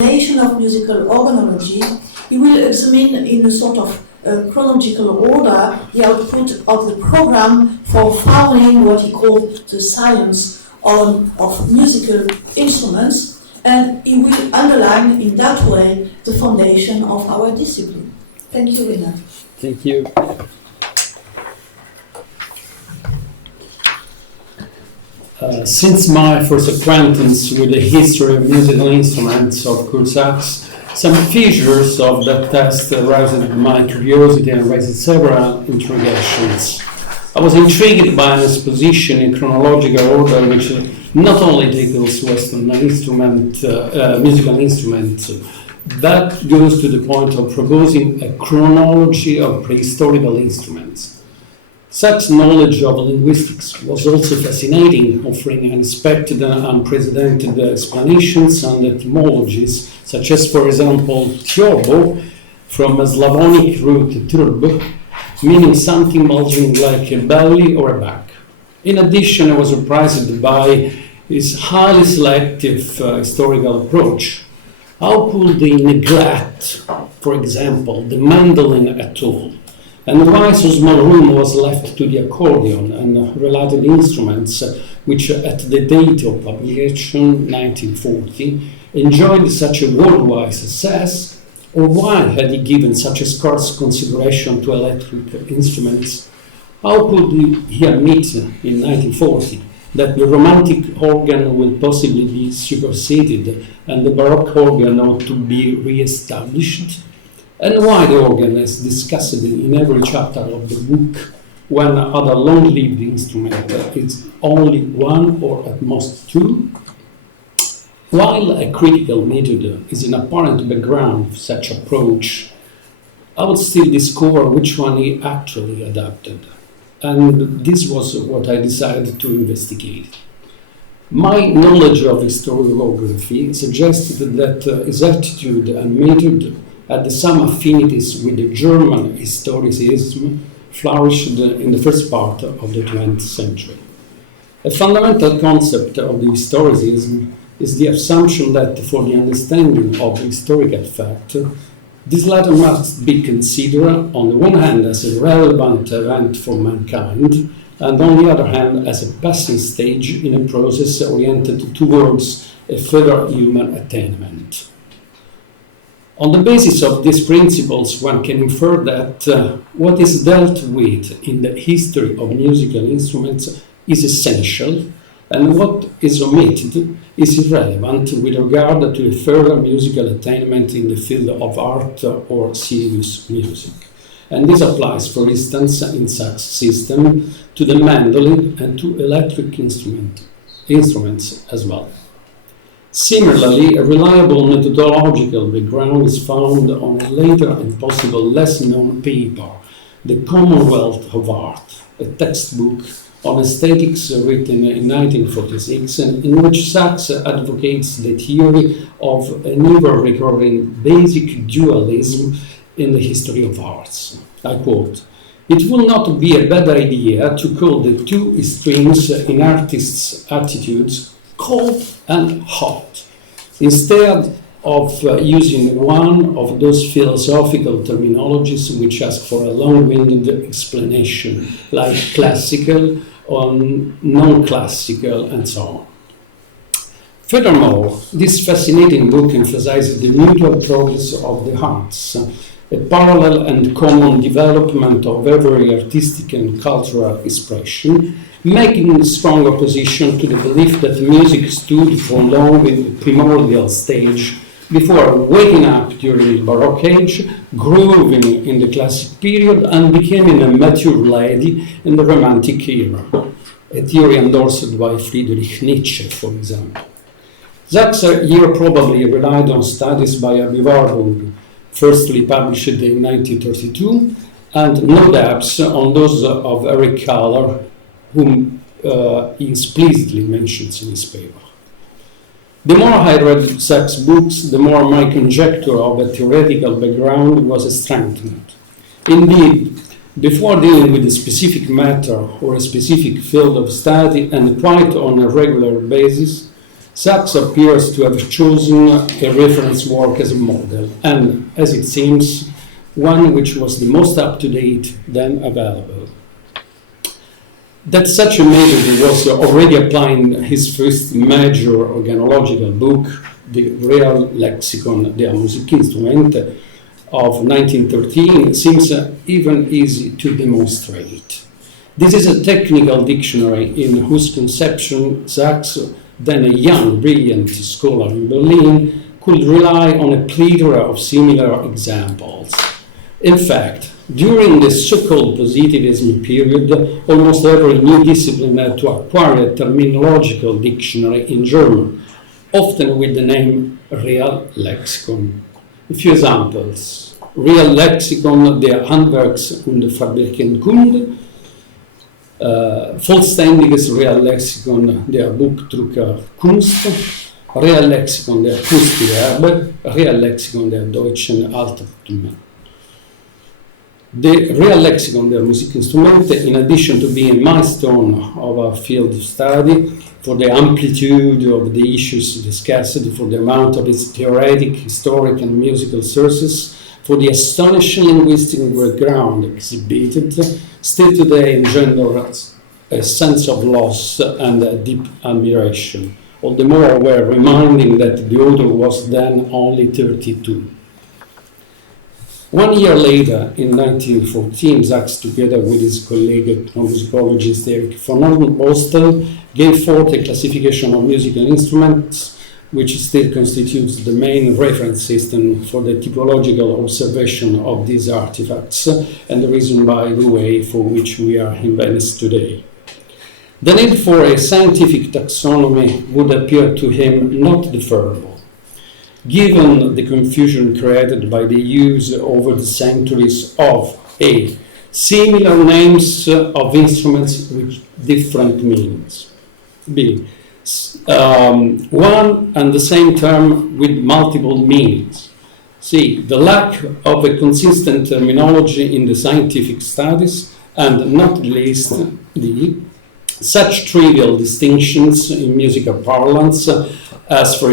Foundation of musical organology, he will examine in a sort of chronological order the output of the program for founding what he called the science of musical instruments, and he will underline in that way the foundation of our discipline. Thank you, Renato. Thank you. Since my first acquaintance with the history of musical instruments of Curt Sachs, some features of that test aroused my curiosity and raised several interrogations. I was intrigued by an exposition in chronological order which not only tackles Western musical instruments, but goes to the point of proposing a chronology of prehistorical instruments. Sachs' knowledge of linguistics was also fascinating, offering unexpected and unprecedented explanations and etymologies, such as, for example, tiorbo, from a Slavonic root turb, meaning something bulging like a belly or a back. In addition, I was surprised by his highly selective historical approach. How could they neglect, for example, the mandolin at all? And why so small room was left to the accordion and related instruments, which at the date of publication, 1940, enjoyed such a worldwide success, or why had he given such a scarce consideration to electric instruments? How could he admit in 1940 that the Romantic organ would possibly be superseded and the Baroque organ ought to be re-established? And why the organ is discussed in every chapter of the book when other long-lived instrument is only one or at most two? While a critical method is an apparent background of such approach, I would still discover which one he actually adapted. And this was what I decided to investigate. My knowledge of historiography suggested that his attitude and method had some affinities with the German historicism flourished in the first part of the 20th century. A fundamental concept of the historicism is the assumption that for the understanding of historical fact, this latter must be considered on the one hand as a relevant event for mankind, and on the other hand as a passing stage in a process oriented towards a further human attainment. On the basis of these principles, one can infer that what is dealt with in the history of musical instruments is essential, and what is omitted is irrelevant with regard to a further musical attainment in the field of art or serious music. And this applies, for instance, in Sachs' system, to the mandolin and to electric instruments as well. Similarly, a reliable methodological background is found on a later and possible less known paper, The Commonwealth of Art, a textbook on aesthetics written in 1946, in which Sachs advocates the theory of an ever-recurring basic dualism in the history of arts. I quote, "It will not be a bad idea to call the two extremes in artists' attitudes cold and hot, instead of using one of those philosophical terminologies which ask for a long-winded explanation, like classical or non-classical and so on." Furthermore, this fascinating book emphasizes the mutual progress of the arts, a parallel and common development of every artistic and cultural expression, making strong opposition to the belief that music stood for long in the primordial stage before waking up during the Baroque age, grooving in the classic period, and becoming a mature lady in the Romantic era, a theory endorsed by Friedrich Nietzsche, for example. Sachs here probably relied on studies by Abbe Warburg, firstly published in 1932, and no doubts on those of Eric Kahler, whom he explicitly mentions in his paper. The more I read Sachs' books, the more my conjecture of a theoretical background was strengthened. Indeed, before dealing with a specific matter or a specific field of study, and quite on a regular basis, Sachs appears to have chosen a reference work as a model, and, as it seems, one which was the most up-to-date then available. That such a method was already applying his first major organological book, the Real Lexicon der Musikinstrumente of 1913, seems even easy to demonstrate. This is a technical dictionary in whose conception Sachs, then a young, brilliant scholar in Berlin, could rely on a plethora of similar examples. In fact, during the so-called positivism period, almost every new discipline had to acquire a terminological dictionary in German, often with the name Real Lexikon. A few examples. Real Lexikon der Handwerks- und Fabrikenkunde, vollständiges Real Lexikon der Buchdruckerkunst, Real Lexikon der Kunstgewerbe, Real Lexikon der deutschen Altertümer. The Real Lexicon der Musikinstrumente, in addition to being a milestone of our field of study, for the amplitude of the issues discussed, for the amount of its theoretic, historic, and musical sources, for the astonishing linguistic background exhibited, still today engenders a sense of loss and a deep admiration. All the more we're reminding that the author was then only 32. 1 year later, in 1914, Sachs, together with his colleague musicologist Erich von Hornbostel, gave forth a classification of musical instruments, which still constitutes the main reference system for the typological observation of these artifacts, and the reason, by the way, for which we are in Venice today. The need for a scientific taxonomy would appear to him not deferrable, given the confusion created by the use over the centuries of A. Similar names of instruments with different meanings. B. One and the same term with multiple meanings. C. The lack of a consistent terminology in the scientific studies, and not least D. Such trivial distinctions in musical parlance as, for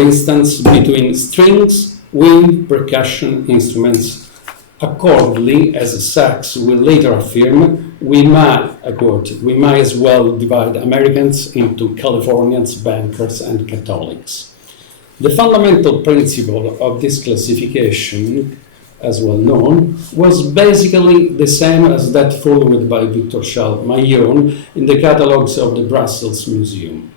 instance, between strings, wind, percussion instruments. Accordingly, as Sachs will later affirm, we might as well divide Americans into Californians, bankers, and Catholics. The fundamental principle of this classification, as well known, was basically the same as that followed by Victor Charles Maillon in the catalogues of the Brussels Museum.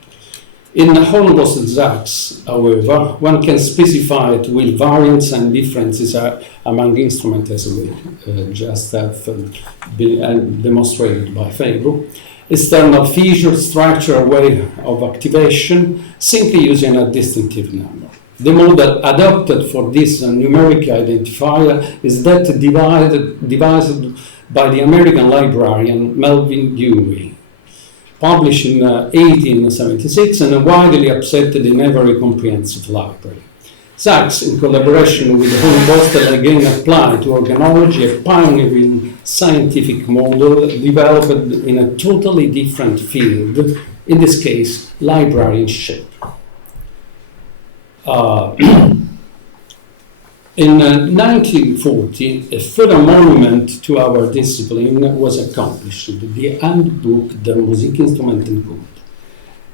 In Hornbostel-Sachs, however, one can specify it with variants and differences among instruments, as we just have been demonstrated by Fabio. External feature, structure, way of activation, simply using a distinctive number. The model adopted for this numeric identifier is that devised by the American librarian Melvin Dewey, published in 1876 and widely accepted in every comprehensive library. Sachs, in collaboration with Hornbostel, again applied to organology a pioneering scientific model developed in a totally different field, in this case, librarianship. In 1940, a further monument to our discipline was accomplished, the Handbuch der Musikinstrumentenkunde.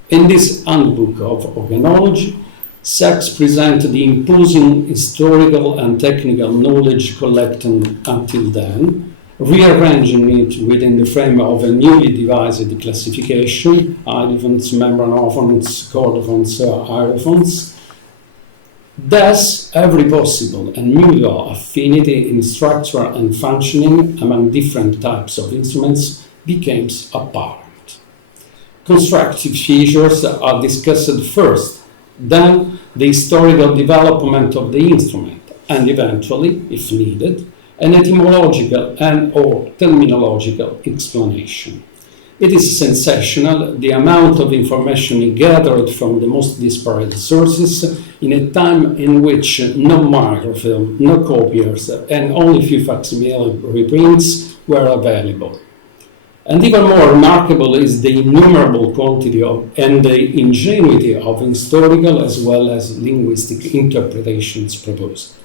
In this Handbook of Organology, Sachs presented the imposing historical and technical knowledge collected until then, rearranging it within the frame of a newly devised classification, Eidophones, membranophones, chordophones, aerophones. Thus, every possible and mutual affinity in structure and functioning among different types of instruments became apparent. Constructive features are discussed first, then the historical development of the instrument, and eventually, if needed, an etymological and/or terminological explanation. It is sensational the amount of information gathered from the most disparate sources in a time in which no microfilm, no copiers, and only few facsimile reprints were available. And even more remarkable is the innumerable quantity and the ingenuity of historical as well as linguistic interpretations proposed.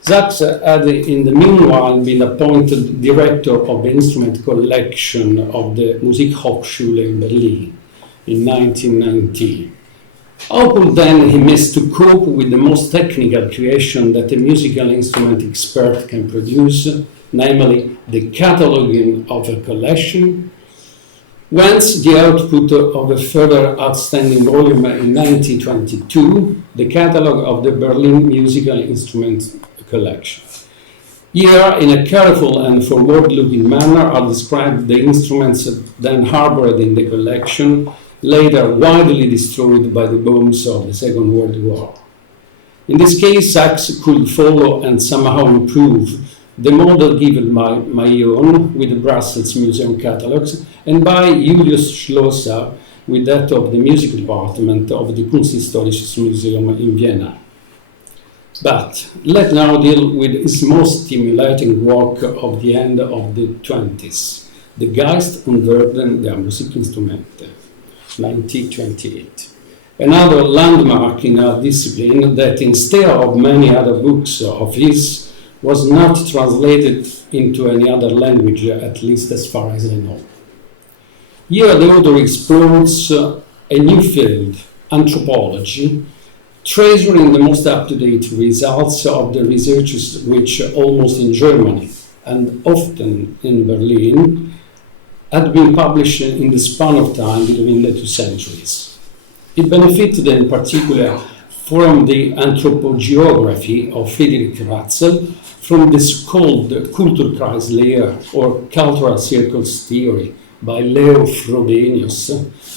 Sachs had in the meanwhile been appointed director of the instrument collection of the Musikhochschule in Berlin in 1919. How could then he miss to cope with the most technical creation that a musical instrument expert can produce, namely the cataloging of a collection? Whence the output of a further outstanding volume in 1922, the catalogue of the Berlin Musical Instrument Collection. Here, in a careful and forward-looking manner, are described the instruments then harbored in the collection, later widely destroyed by the bombs of the Second World War. In this case, Sachs could follow and somehow improve the model given by Mayon with the Brussels Museum catalogues and by Julius Schlosser with that of the music department of the Kunsthistorisches Museum in Vienna. But let's now deal with his most stimulating work of the end of the 20s, the Geist und Werden der Musikinstrumente, 1928. Another landmark in our discipline that instead of many other books of his was not translated into any other language, at least as far as I know. Here the author explores a new field, anthropology, treasuring the most up-to-date results of the researches which almost in Germany and often in Berlin had been published in the span of time between the two centuries. It benefited in particular from the anthropogeography of Friedrich Ratzel, from the so-called Kulturkreislehre or cultural circles theory by Leo Frobenius,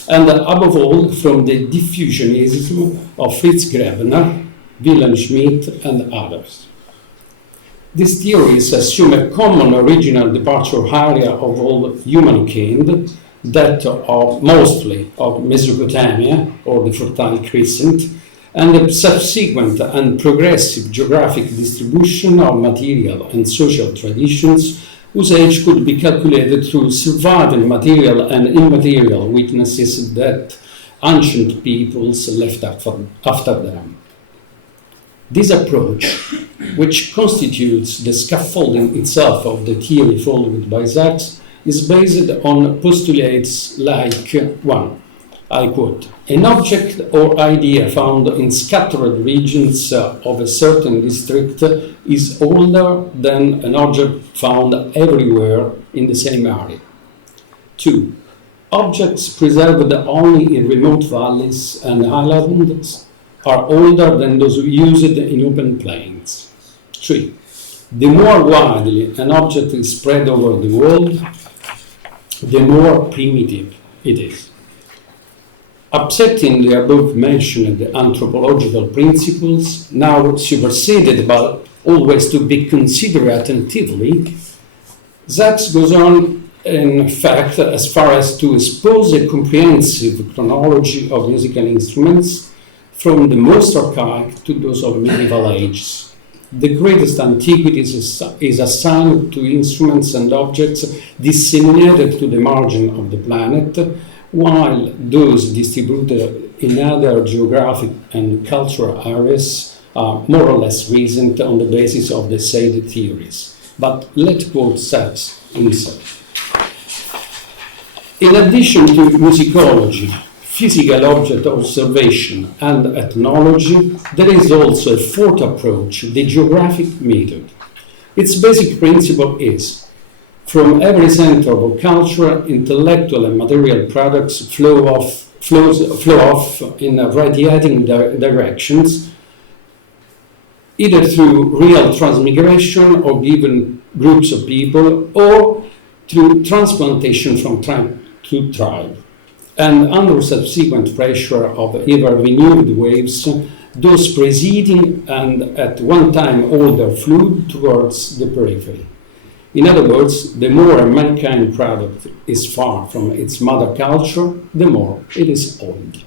and above all from the diffusionism of Fritz Grebner, Wilhelm Schmidt, and others. These theories assume a common original departure area of all humankind, that of mostly of Mesopotamia or the Fertile Crescent, and the subsequent and progressive geographic distribution of material and social traditions whose age could be calculated through surviving material and immaterial witnesses that ancient peoples left after them. This approach, which constitutes the scaffolding itself of the theory followed by Sachs, is based on postulates like 1. I quote, an object or idea found in scattered regions of a certain district is older than an object found everywhere in the same area. 2. Objects preserved only in remote valleys and highlands are older than those used in open plains. 3. The more widely an object is spread over the world, the more primitive it is. Upsetting the above-mentioned anthropological principles, now superseded but always to be considered attentively, Sachs goes on, in fact, as far as to expose a comprehensive chronology of musical instruments from the most archaic to those of medieval ages. The greatest antiquity is assigned to instruments and objects disseminated to the margin of the planet, while those distributed in other geographic and cultural areas are more or less recent on the basis of the said theories. But let's quote Sachs himself. In addition to musicology, physical object observation, and ethnology, there is also a fourth approach, the geographic method. Its basic principle is from every center of culture, intellectual and material products flow off in radiating directions, either through real transmigration or given groups of people, or through transplantation from tribe to tribe. And under subsequent pressure of ever renewed waves, those preceding and at one time older flew towards the periphery. In other words, the more a mankind product is far from its mother culture, the more it is old.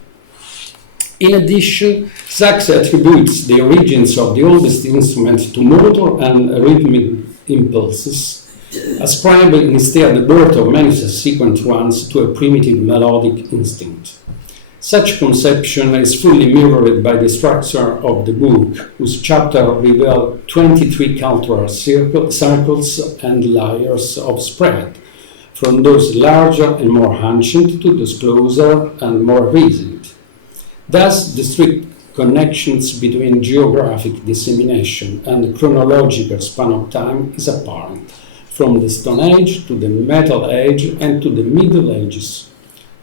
In addition, Sachs attributes the origins of the oldest instrument to motor and rhythmic impulses, ascribing instead the birth of many subsequent ones to a primitive melodic instinct. Such conception is fully mirrored by the structure of the book, whose chapters reveal 23 cultural circles and layers of spread, from those larger and more ancient to those closer and more recent. Thus, the strict connections between geographic dissemination and the chronological span of time is apparent, from the Stone Age to the Metal Age and to the Middle Ages.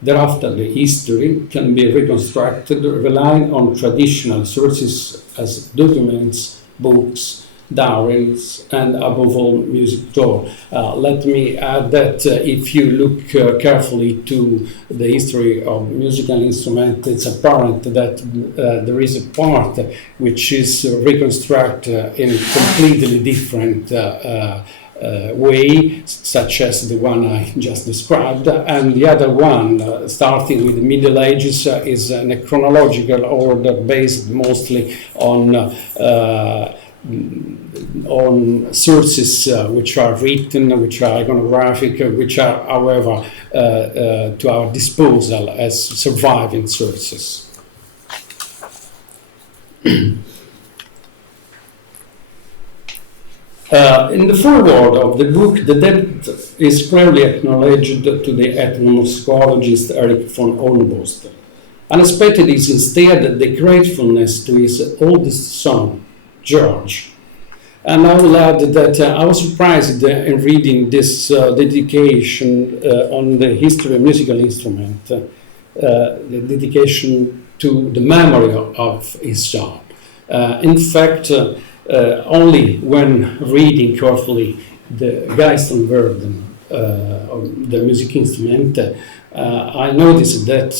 Thereafter, the history can be reconstructed relying on traditional sources as documents, books, diaries, and above all, music tour. Let me add that if you look carefully to the history of musical instruments, it's apparent that there is a part which is reconstructed in a completely different way, such as the one I just described, and the other one, starting with the Middle Ages, is in a chronological order based mostly on sources which are written, which are iconographic, which are, however, to our disposal as surviving sources. In the foreword of the book, the debt is clearly acknowledged to the ethnomusicologist Erich von Hornbostel. Unexpected is instead the gratefulness to his oldest son, George. And I will add that I was surprised in reading this dedication on the history of musical instrument, the dedication to the memory of his son. In fact, only when reading carefully the Geistenwerden of the music instrument, I noticed that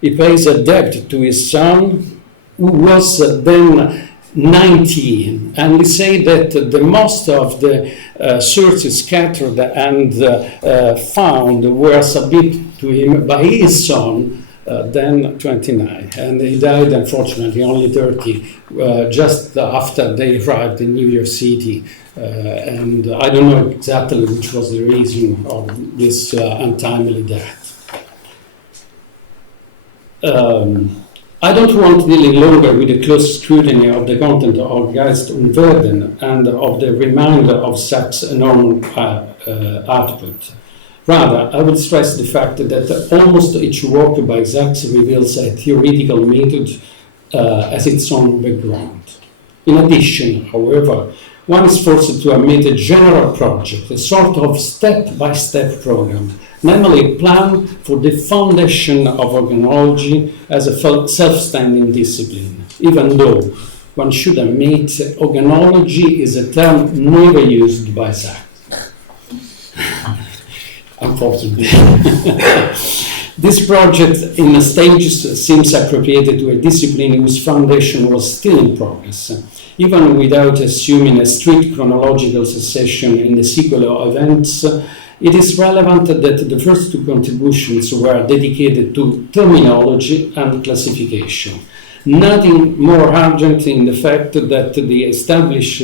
he pays a debt to his son, who was then 19, and we say that the most of the sources scattered and found were submitted to him by his son, then 29, and he died unfortunately only 30, just after they arrived in New York City, and I don't know exactly which was the reason of this untimely death. I don't want dealing longer with a close scrutiny of the content of Geistenwerden and of the remainder of Sachs' enormous output. Rather, I would stress the fact that almost each work by Sachs reveals a theoretical method as its own background. In addition, however, one is forced to admit a general project, a sort of step-by-step program, namely a plan for the foundation of organology as a self-standing discipline, even though one should admit organology is a term never used by Sachs. Unfortunately. This project in stages seems appropriated to a discipline whose foundation was still in progress. Even without assuming a strict chronological succession in the sequel of events, it is relevant that the first two contributions were dedicated to terminology and classification. Nothing more urgent in the fact that the established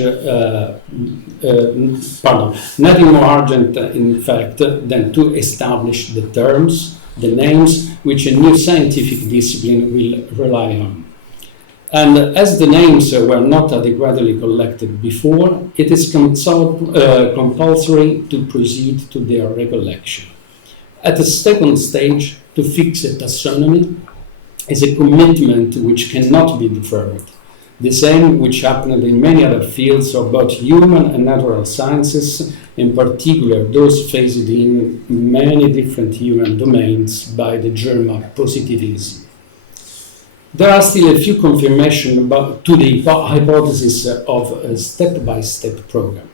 nothing more urgent in fact than to establish the terms, the names which a new scientific discipline will rely on. And as the names were not adequately collected before, it is compulsory to proceed to their recollection. At the second stage, to fix a taxonomy is a commitment which cannot be deferred. The same which happened in many other fields of both human and natural sciences, in particular those faced in many different human domains by the German positivism. There are still a few confirmations to the hypothesis of a step-by-step program.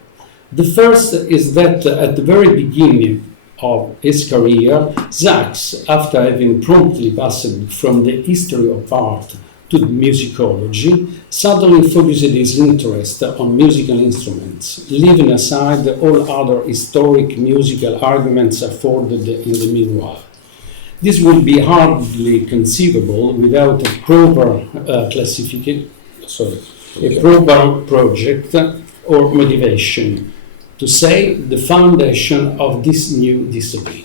The first is that at the very beginning of his career, Sachs, after having promptly passed from the history of art to musicology, suddenly focused his interest on musical instruments, leaving aside all other historic musical arguments afforded in the meanwhile. This would be hardly conceivable without a proper proper project or motivation, to say the foundation of this new discipline.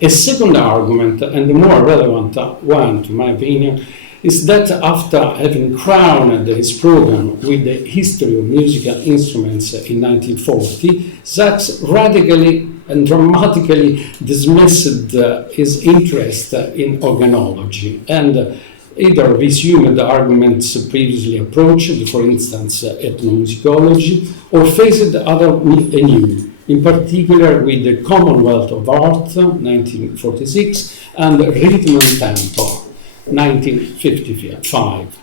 A second argument, and the more relevant one to my opinion, is that after having crowned his program with the history of musical instruments in 1940, Sachs radically and dramatically dismissed his interest in organology and either resumed the arguments previously approached, for instance, ethnomusicology, or faced other anew, in particular with the Commonwealth of Art, 1946, and Rhythm and Tempo, 1955.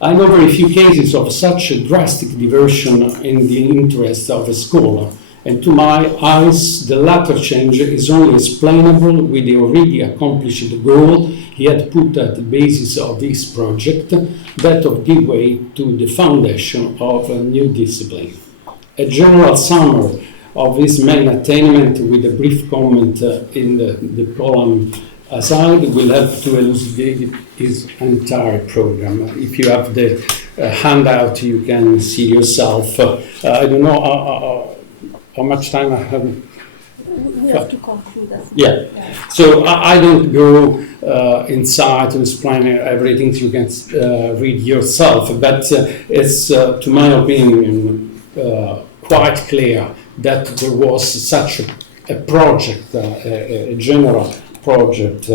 I know very few cases of such a drastic diversion in the interest of a scholar, and to my eyes, the latter change is only explainable with the already accomplished goal he had put at the basis of this project, that of give way to the foundation of a new discipline. A general summary of his main attainment with a brief comment in the column aside will help to elucidate his entire program. If you have the handout, you can see yourself. I don't know how much time I have. We have to conclude that. Yeah. So I don't go inside to explain everything. You can read yourself, but it's, to my opinion, quite clear that there was such a project, a general project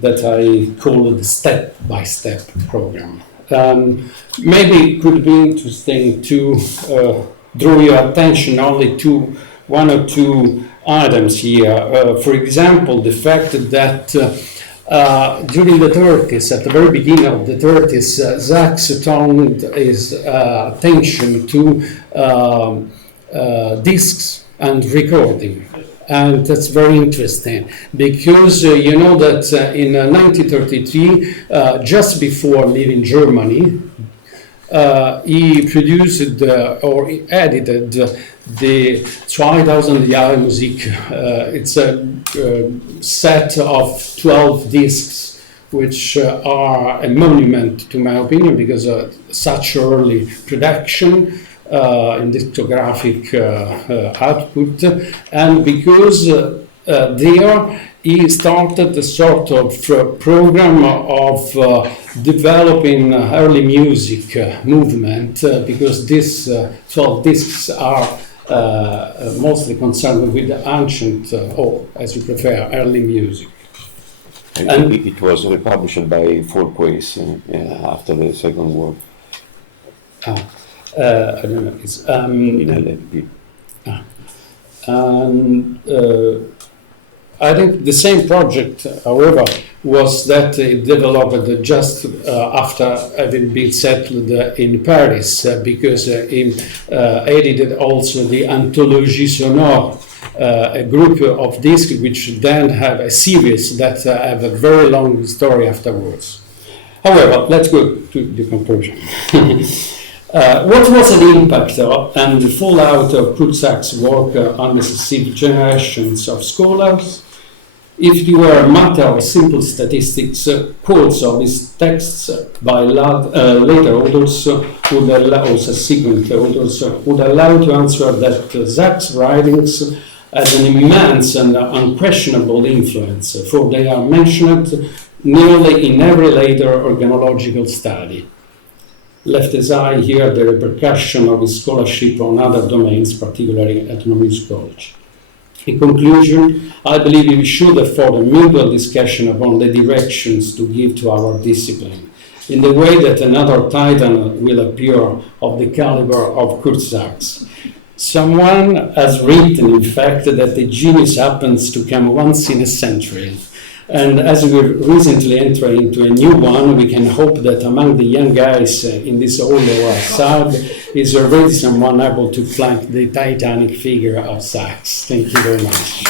that I call the step-by-step program. Maybe it could be interesting to draw your attention only to one or two items here. For example, the fact that during the 30s, at the very beginning of the 30s, Sachs turned his attention to discs and recording. And that's very interesting because you know that in 1933, just before leaving Germany, he produced or edited the 2000 Jahre Musik. It's a set of 12 discs, which are a monument, to my opinion, because of such early production in discographic output, and because there he started a sort of program of developing early music movement, because these 12 discs are mostly concerned with the ancient, or as you prefer, early music. And it was republished by Folkways after the Second War. I don't know. It's in LP. I think the same project, however, was that it developed just after having been settled in Paris, because he edited also the Anthologie Sonore, a group of discs which then have a series that have a very long story afterwards. However, let's go to the conclusion. What was the impact and the fallout of Curt Sachs' work on the succeeding generations of scholars? If it were a matter of simple statistics, quotes of his texts by later authors would allow, or subsequent authors, would allow to answer that Sachs' writings had an immense and unquestionable influence, for they are mentioned nearly in every later organological study. Left aside here the repercussion of his scholarship on other domains, particularly ethnomusicology. In conclusion, I believe we should afford a mutual discussion upon the directions to give to our discipline, in the way that another titan will appear of the caliber of Curt Sachs. Someone has written, in fact, that the genius happens to come once in a century. And as we recently enter into a new one, we can hope that among the young guys in this older side is already someone able to flank the titanic figure of Sachs. Thank you very much.